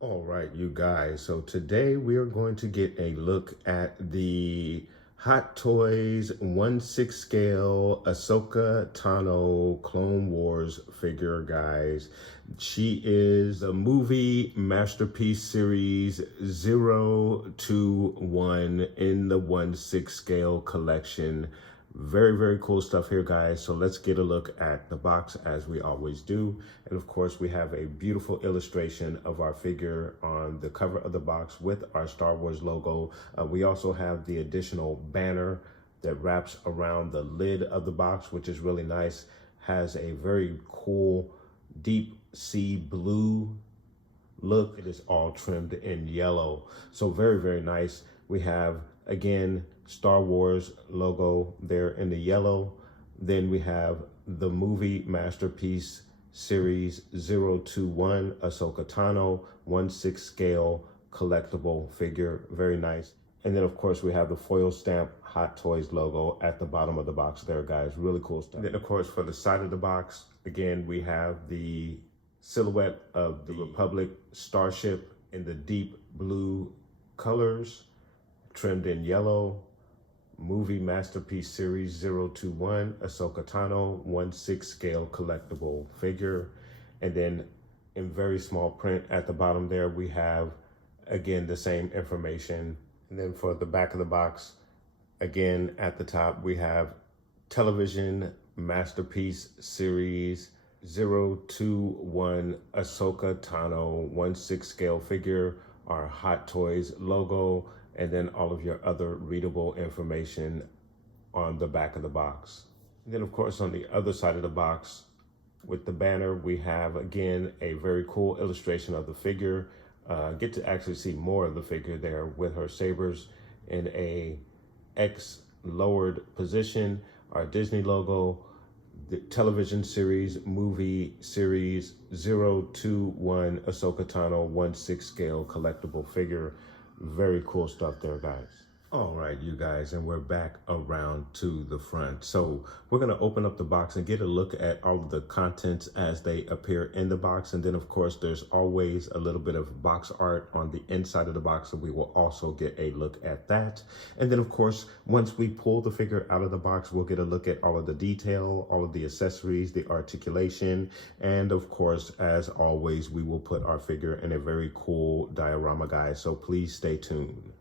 All right, you guys. So today we are going to get a look at the Hot Toys 1/6 scale Ahsoka Tano Clone Wars figure, guys. She is the movie masterpiece series 0 to 1 in the 1/6 scale collection. Very cool stuff here, guys. So let's get a look at the box as we always do. And of course, we have a beautiful illustration of our figure on the cover of the box with our Star Wars logo. We also have the additional banner that wraps around the lid of the box, which is really nice. Has a very cool deep sea blue look. It is all trimmed in yellow. So very nice. We have, again, Star Wars logo there in the yellow. Then we have the movie masterpiece series 0 to 1 Ahsoka Tano 1/6 scale collectible figure. Very nice. And then of course we have the foil stamp Hot Toys logo at the bottom of the box there, guys. Really cool stuff. And then of course for the side of the box, again, we have the silhouette of the Republic starship in the deep blue colors, trimmed in yellow. Movie masterpiece series 0 to 1 Ahsoka Tano 1/6 scale collectible figure. And then in very small print at the bottom there, we have, again, the same information. And then for the back of the box, again, at the top, we have television masterpiece series 0 to 1 Ahsoka Tano 1/6 scale figure, our Hot Toys logo, and then all of your other readable information on the back of the box. And then of course on the other side of the box with the banner, we have again a very cool illustration of the figure. Get to actually see more of the figure there with her sabers in a X lowered position, our Disney logo, the television series, movie series 0 to 1 Ahsoka Tano 1/6 scale collectible figure. Very cool stuff there, guys. All right, you guys, and we're back around to the front. So we're going to open up the box and get a look at all of the contents as they appear in the box. And then, of course, there's always a little bit of box art on the inside of the box, so we will also get a look at that. And then, of course, once we pull the figure out of the box, we'll get a look at all of the detail, all of the accessories, the articulation, and, of course, as always, we will put our figure in a very cool diorama, guys. So please stay tuned.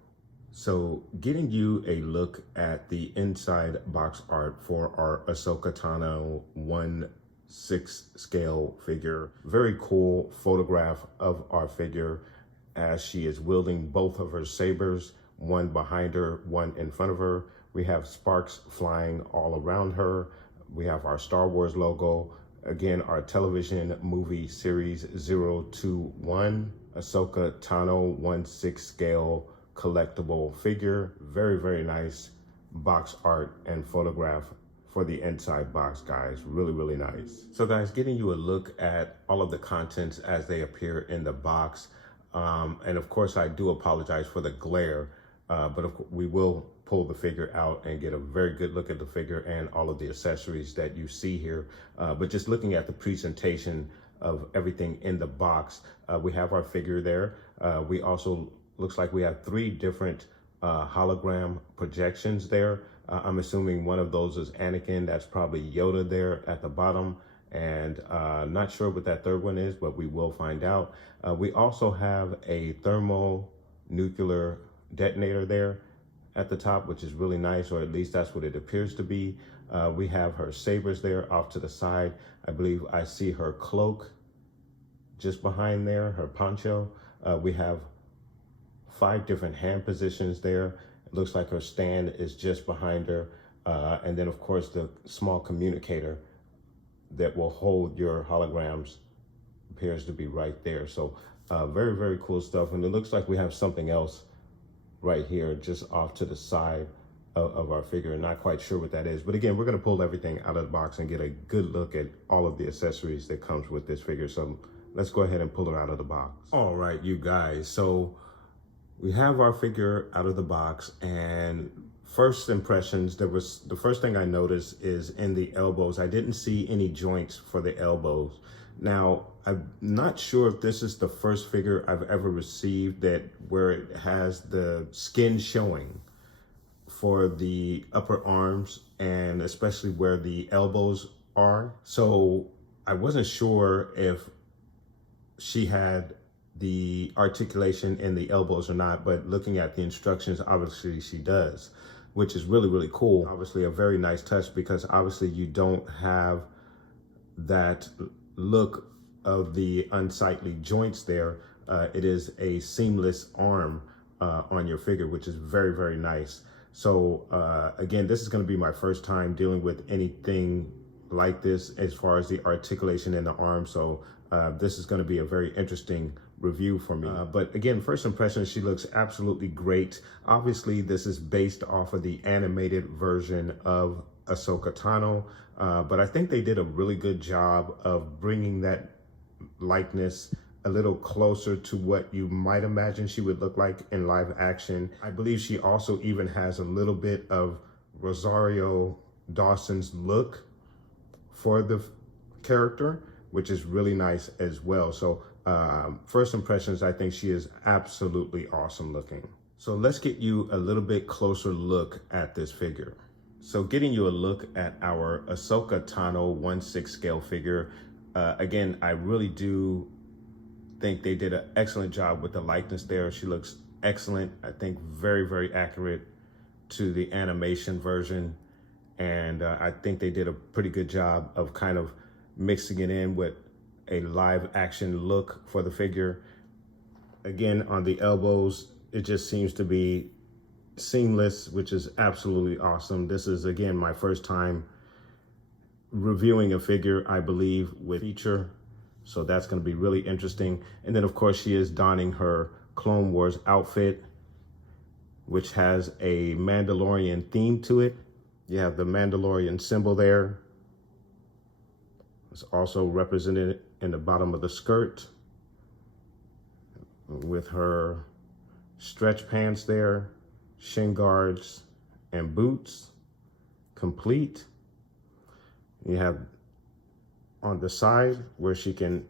So getting you a look at the inside box art for our Ahsoka Tano 1/6 scale figure. Very cool photograph of our figure as she is wielding both of her sabers, one behind her, one in front of her. We have sparks flying all around her. We have our Star Wars logo. Again, our television movie series 0 to 1 Ahsoka Tano 1/6 scale collectible figure. Very nice box art and photograph for the inside box, guys. Really nice. So guys, getting you a look at all of the contents as they appear in the box. And of course I do apologize for the glare, but we will pull the figure out and get a very good look at the figure and all of the accessories that you see here. But just looking at the presentation of everything in the box, we have our figure there. We also looks like we have 3 different hologram projections there. I'm assuming one of those is Anakin. That's probably Yoda there at the bottom. And not sure what that third one is, but we will find out. We also have a thermonuclear detonator there at the top, which is really nice, or at least that's what it appears to be. We have her sabers there off to the side. I believe I see her cloak just behind there, her poncho. We have 5 different hand positions there. It looks like her stand is just behind her. And then of course the small communicator that will hold your holograms appears to be right there. So very cool stuff. And it looks like we have something else right here, just off to the side of our figure. Not quite sure what that is, but again, we're going to pull everything out of the box and get a good look at all of the accessories that comes with this figure. So let's go ahead and pull it out of the box. All right, you guys, so we have our figure out of the box, and first impressions, the first thing I noticed is in the elbows, I didn't see any joints for the elbows. Now, I'm not sure if this is the first figure I've ever received where it has the skin showing for the upper arms, and especially where the elbows are. So I wasn't sure if she had the articulation in the elbows or not, but looking at the instructions, obviously she does, which is really, really cool. Obviously a very nice touch, because obviously you don't have that look of the unsightly joints there. It is a seamless arm on your figure, which is very, very nice. So again, this is going to be my first time dealing with anything like this as far as the articulation in the arm. So this is going to be a very interesting review for me. But again, first impressions, she looks absolutely great. Obviously, this is based off of the animated version of Ahsoka Tano, but I think they did a really good job of bringing that likeness a little closer to what you might imagine she would look like in live action. I believe she also even has a little bit of Rosario Dawson's look for the character, which is really nice as well. So first impressions, I think she is absolutely awesome looking. So let's get you a little bit closer look at this figure. So getting you a look at our Ahsoka Tano 1/6 scale figure. Again, I really do think they did an excellent job with the likeness there. She looks excellent. I think very, very accurate to the animation version. And I think they did a pretty good job of kind of mixing it in with a live action look for the figure. Again, on the elbows, it just seems to be seamless, which is absolutely awesome. This is, again, my first time reviewing a figure, I believe, with feature. So that's going to be really interesting. And then, of course, she is donning her Clone Wars outfit, which has a Mandalorian theme to it. You have the Mandalorian symbol there. It's also represented in the bottom of the skirt with her stretch pants there, shin guards, and boots complete. You have on the side where she can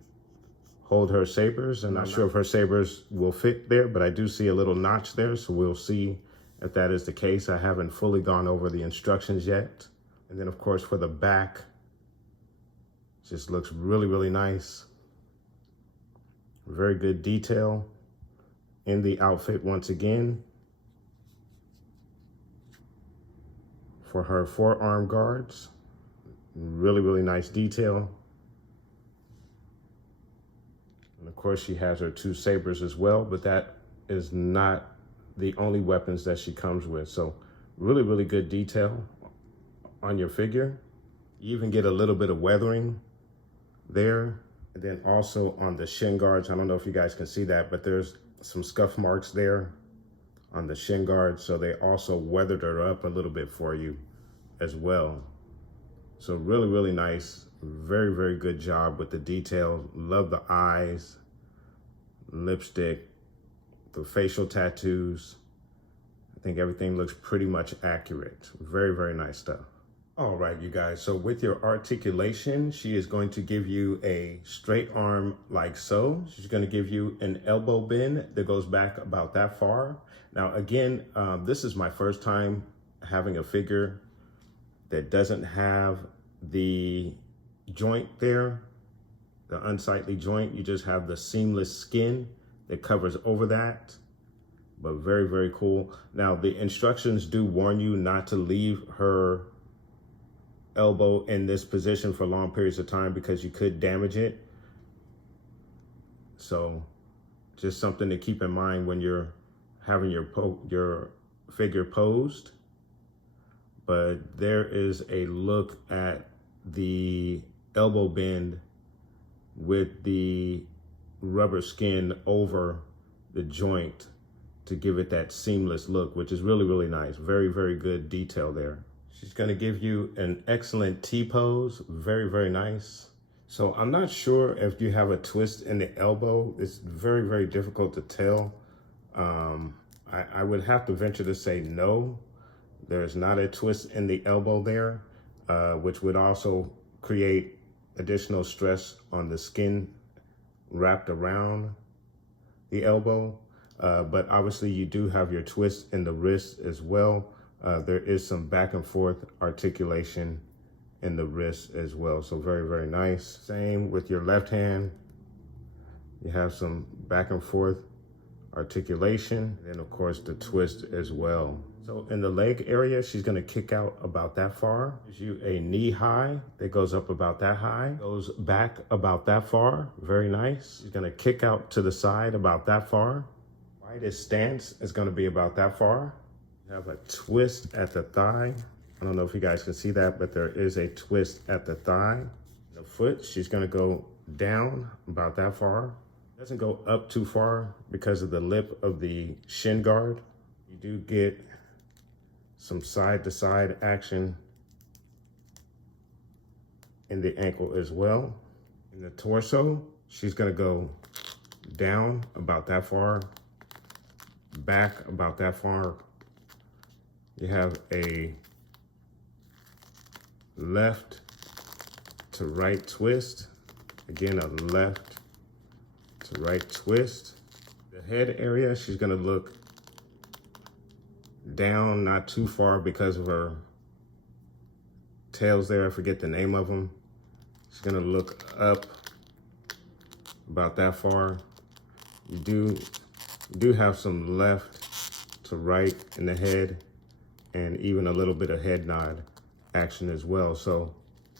hold her sabers, and I'm not sure if her sabers will fit there, but I do see a little notch there, so we'll see if that is the case. I haven't fully gone over the instructions yet. And then, of course, for the back, just looks really, really nice. Very good detail in the outfit once again. For her forearm guards, really, really nice detail. And of course, she has her two sabers as well, but that is not the only weapons that she comes with. So really, really good detail on your figure. You even get a little bit of weathering there. And then also on the shin guards, I don't know if you guys can see that, but there's some scuff marks there on the shin guards. So they also weathered her up a little bit for you as well. So really, really nice. Very, very good job with the detail. Love the eyes, lipstick, the facial tattoos. I think everything looks pretty much accurate. Very, very nice stuff. All right, you guys. So with your articulation, she is going to give you a straight arm like so. She's going to give you an elbow bend that goes back about that far. Now, again, this is my first time having a figure that doesn't have the joint there, the unsightly joint. You just have the seamless skin that covers over that, but very, very cool. Now, the instructions do warn you not to leave her elbow in this position for long periods of time because you could damage it. So just something to keep in mind when you're having your figure posed. But there is a look at the elbow bend with the rubber skin over the joint to give it that seamless look, which is really, really nice. Very, very good detail there. She's gonna give you an excellent T-pose. Very, very nice. So I'm not sure if you have a twist in the elbow. It's very, very difficult to tell. I would have to venture to say no. There's not a twist in the elbow there, which would also create additional stress on the skin wrapped around the elbow. But obviously you do have your twist in the wrist as well. There is some back and forth articulation in the wrist as well. So very, very nice. Same with your left hand. You have some back and forth articulation. And then of course the twist as well. So in the leg area, she's gonna kick out about that far. Gives you a knee high that goes up about that high, goes back about that far. Very nice. She's gonna kick out to the side about that far. Widest stance is gonna be about that far. You have a twist at the thigh. I don't know if you guys can see that, but there is a twist at the thigh. The foot, she's gonna go down about that far. Doesn't go up too far because of the lip of the shin guard. You do get some side to side action in the ankle as well. In the torso, she's gonna go down about that far, back about that far. You have a left to right twist. Again, a left to right twist. The head area, she's gonna look down, not too far because of her tails there. I forget the name of them. She's gonna look up about that far. You do have some left to right in the head and even a little bit of head nod action as well. So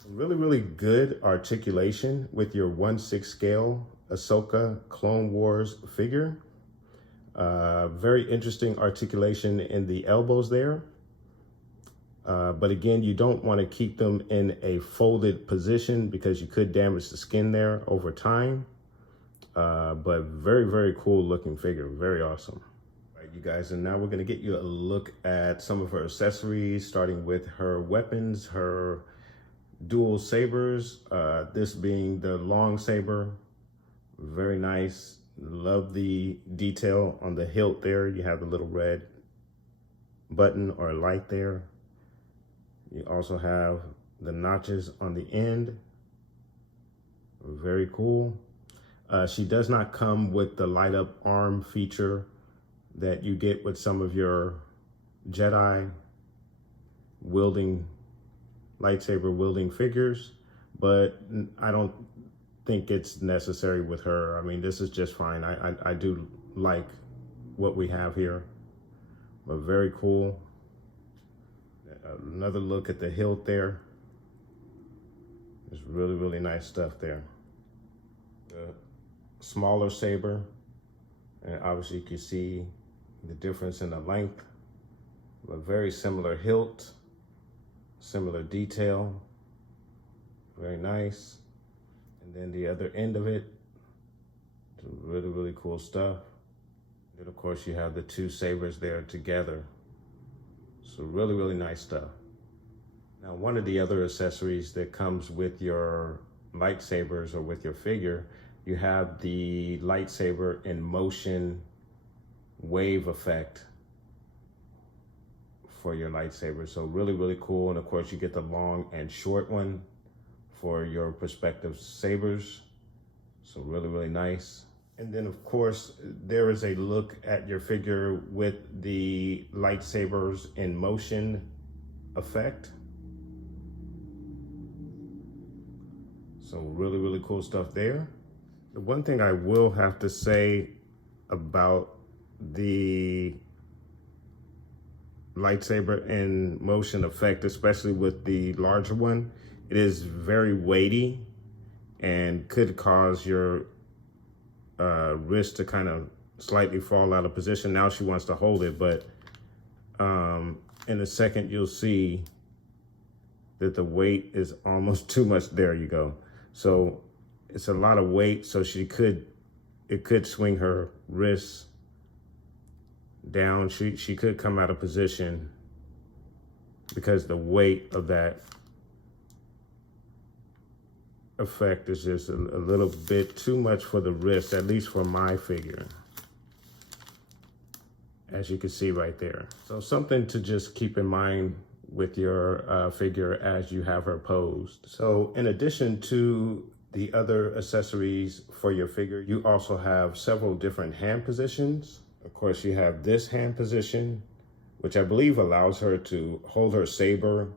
really, really good articulation with your 1/6 scale Ahsoka Clone Wars figure. Very interesting articulation in the elbows there. But again, you don't want to keep them in a folded position because you could damage the skin there over time. But very, very cool looking figure. Very awesome. All right, you guys, and now we're going to get you a look at some of her accessories, starting with her weapons, her dual sabers. This being the long saber. Very nice. Love the detail on the hilt there. You have the little red button or light there. You also have the notches on the end. Very cool. She does not come with the light up arm feature that you get with some of your Jedi lightsaber wielding figures, but I don't think it's necessary with her. I mean, this is just fine. I do like what we have here, but very cool. Another look at the hilt there. There's really, really nice stuff there. The smaller saber, and obviously you can see the difference in the length, but very similar hilt, similar detail, very nice. And then the other end of it, really, really cool stuff. And then of course you have the two sabers there together. So really, really nice stuff. Now, one of the other accessories that comes with your lightsabers or with your figure, you have the lightsaber in motion wave effect for your lightsaber. So really, really cool. And of course you get the long and short one for your perspective sabers. So really, really nice. And then of course, there is a look at your figure with the lightsabers in motion effect. So really, really cool stuff there. The one thing I will have to say about the lightsaber in motion effect, especially with the larger one, it is very weighty and could cause your wrist to kind of slightly fall out of position. Now she wants to hold it, but in a second you'll see that the weight is almost too much. There you go. So it's a lot of weight, so it could swing her wrist down. She could come out of position because the weight of that effect is just a little bit too much for the wrist, at least for my figure, as you can see right there. So something to just keep in mind with your figure as you have her posed. So in addition to the other accessories for your figure, you also have several different hand positions. Of course, you have this hand position, which I believe allows her to hold her saber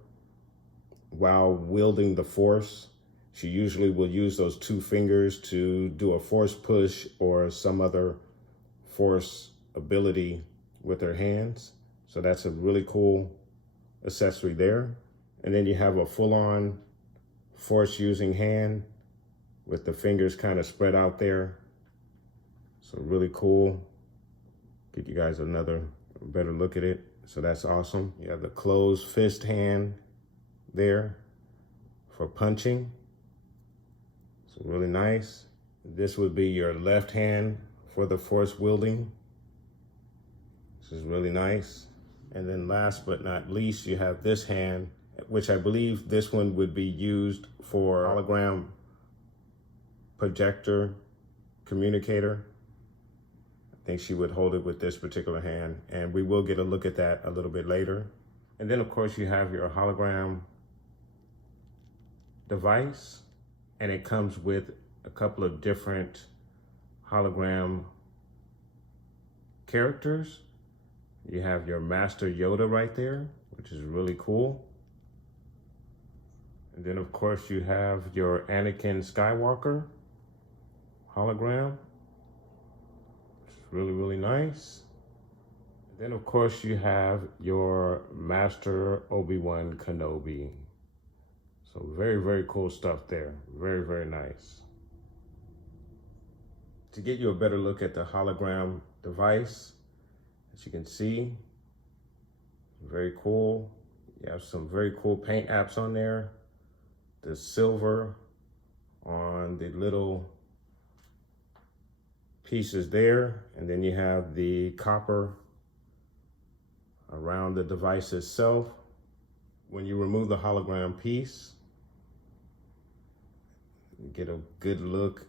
while wielding the force. She usually will use those two fingers to do a force push or some other force ability with her hands. So that's a really cool accessory there. And then you have a full-on force using hand with the fingers kind of spread out there. So really cool. Get you guys another better look at it. So that's awesome. You have the closed fist hand there for punching. So really nice. This would be your left hand for the force wielding. This is really nice. And then last but not least, you have this hand, which I believe this one would be used for hologram projector communicator. I think she would hold it with this particular hand, and we will get a look at that a little bit later. And then of course you have your hologram device, and it comes with a couple of different hologram characters. You have your Master Yoda right there, which is really cool. And then of course you have your Anakin Skywalker hologram, which is really, really nice. And then of course you have your Master Obi-Wan Kenobi. So very, very cool stuff there. Very, very nice. To get you a better look at the hologram device, as you can see, very cool. You have some very cool paint apps on there. The silver on the little pieces there, and then you have the copper around the device itself. When you remove the hologram piece, you get a good look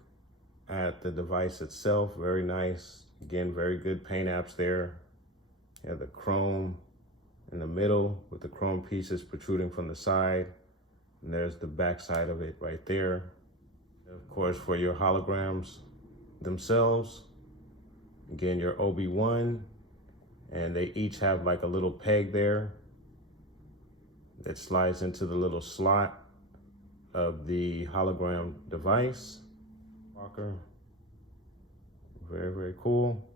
at the device itself. Very nice. Again, very good paint apps there. You have the chrome in the middle with the chrome pieces protruding from the side. And there's the back side of it right there. And of course, for your holograms themselves, again, your Obi-Wan, and they each have like a little peg there that slides into the little slot of the hologram device. Walker, very, very cool.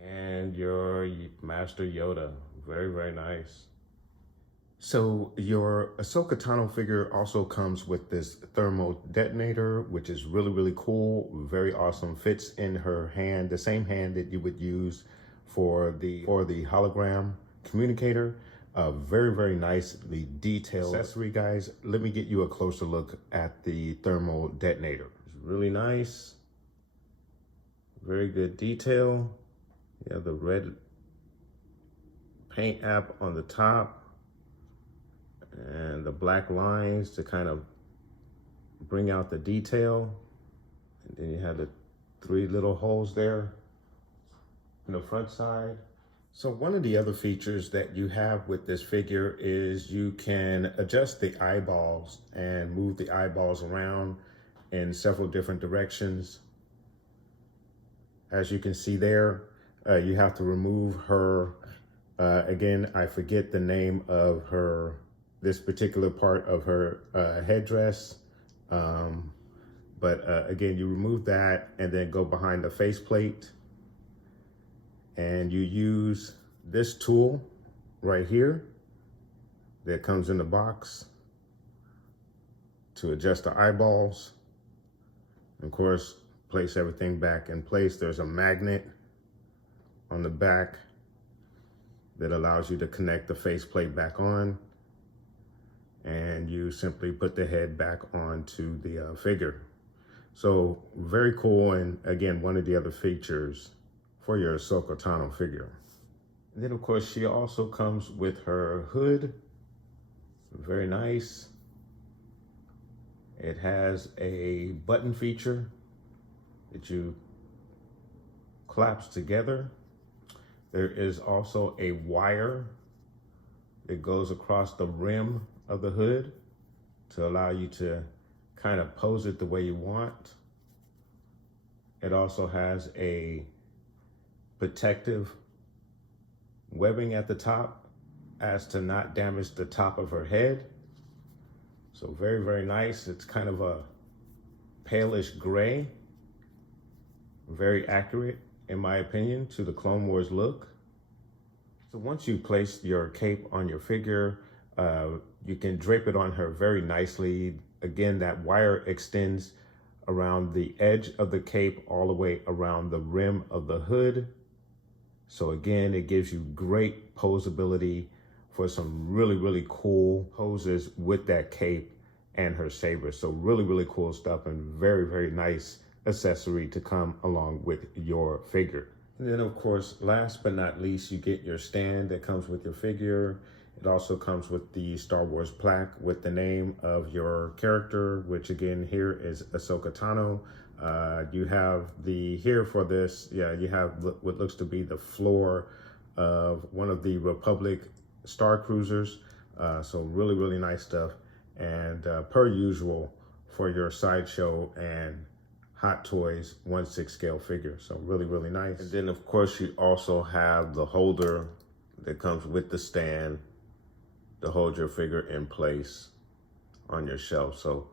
And your Master Yoda, very, very nice. So your Ahsoka Tano figure also comes with this thermal detonator, which is really, really cool, very awesome. Fits in her hand, the same hand that you would use for the hologram communicator. Very, very nicely detailed accessory, guys. Let me get you a closer look at the thermal detonator. It's really nice, very good detail. You have the red paint app on the top and the black lines to kind of bring out the detail. And then you have the 3 little holes there in the front side. So one of the other features that you have with this figure is you can adjust the eyeballs and move the eyeballs around in several different directions. As you can see there, you have to remove her, again, I forget the name of her, this particular part of her headdress. But again, you remove that and then go behind the faceplate. And you use this tool right here that comes in the box to adjust the eyeballs. Of course, place everything back in place. There's a magnet on the back that allows you to connect the faceplate back on, and you simply put the head back onto the figure. So very cool, and again, one of the other features for your Ahsoka Tano figure. And then of course she also comes with her hood, very nice. It has a button feature that you clamps together. There is also a wire that goes across the rim of the hood to allow you to kind of pose it the way you want. It also has a protective webbing at the top as to not damage the top of her head. So very, very nice. It's kind of a palish gray, very accurate in my opinion to the Clone Wars look. So once you place your cape on your figure, you can drape it on her very nicely. Again, that wire extends around the edge of the cape all the way around the rim of the hood. So again, it gives you great posability for some really, really cool poses with that cape and her saber. So really, really cool stuff and very, very nice accessory to come along with your figure. And then of course, last but not least, you get your stand that comes with your figure. It also comes with the Star Wars plaque with the name of your character, which again here is Ahsoka Tano. You have the, here for this, you have what looks to be the floor of one of the Republic Star Cruisers. So really, really nice stuff. And per usual for your Sideshow and Hot Toys 1/6 scale figure. So really, really nice. And then of course you also have the holder that comes with the stand to hold your figure in place on your shelf. So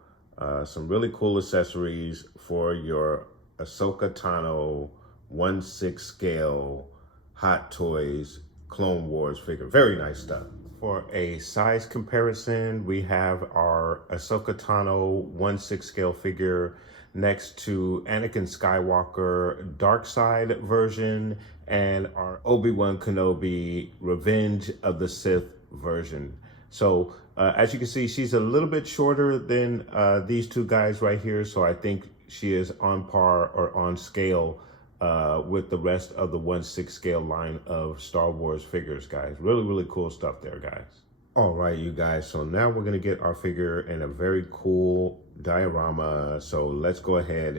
some really cool accessories for your Ahsoka Tano 1/6 scale Hot Toys Clone Wars figure. Very nice stuff. For a size comparison, we have our Ahsoka Tano 1/6 scale figure next to Anakin Skywalker Dark Side version and our Obi-Wan Kenobi Revenge of the Sith version. So as you can see, she's a little bit shorter than these two guys right here. So I think she is on par or on scale with the rest of the 1/6 scale line of Star Wars figures, guys. Really, really cool stuff there, guys. All right, you guys. So now we're going to get our figure in a very cool diorama. So let's go ahead.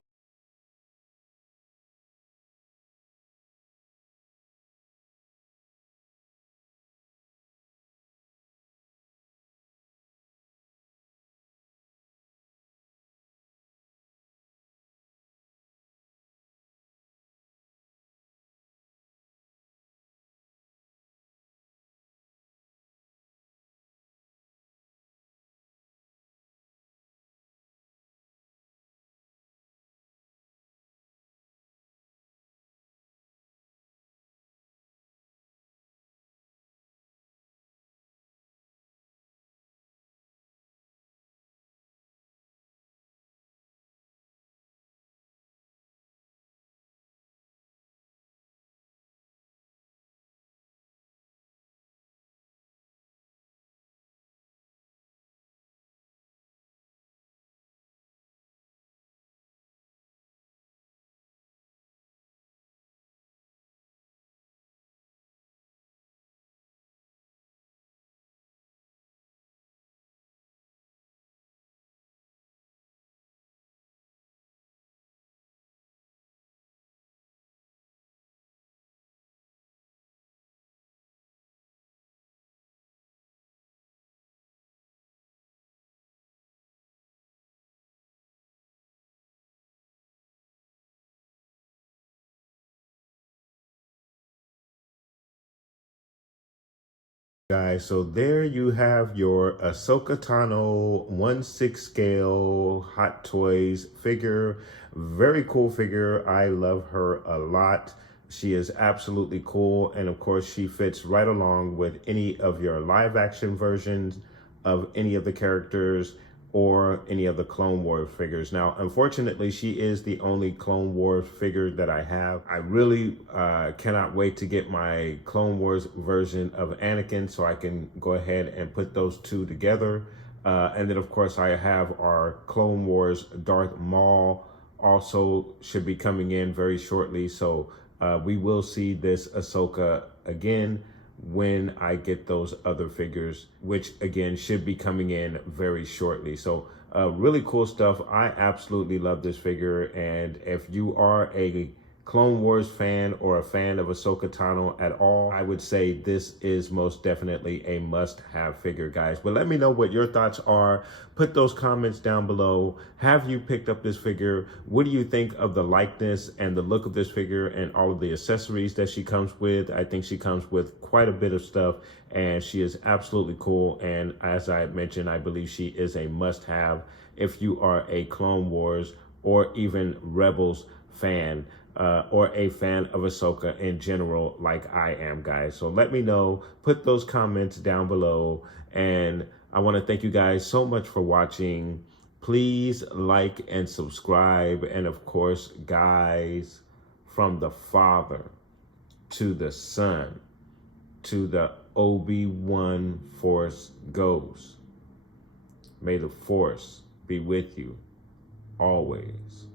Guys, so there you have your Ahsoka Tano 1/6 scale Hot Toys figure. Very cool figure. I love her a lot. She is absolutely cool. And of course, she fits right along with any of your live action versions of any of the characters or any of the Clone Wars figures. Now, unfortunately, she is the only Clone Wars figure that I have. I really cannot wait to get my Clone Wars version of Anakin so I can go ahead and put those two together. And then, of course, I have our Clone Wars Darth Maul also should be coming in very shortly. So we will see this Ahsoka again when I get those other figures, which again should be coming in very shortly. So really cool stuff. I absolutely love this figure. And if you are a Clone Wars fan or a fan of Ahsoka Tano at all, I would say this is most definitely a must-have figure, guys. But let me know what your thoughts are. Put those comments down below. Have you picked up this figure? What do you think of the likeness and the look of this figure and all of the accessories that she comes with? I think she comes with quite a bit of stuff, and she is absolutely cool. And as I mentioned, I believe she is a must-have if you are a Clone Wars or even Rebels fan. Or a fan of Ahsoka in general, like I am, guys. So let me know, put those comments down below, and I want to thank you guys so much for watching. Please like and subscribe, and of course, guys, from the Father to the Son to the Obi-Wan Force Ghost, may the Force be with you always.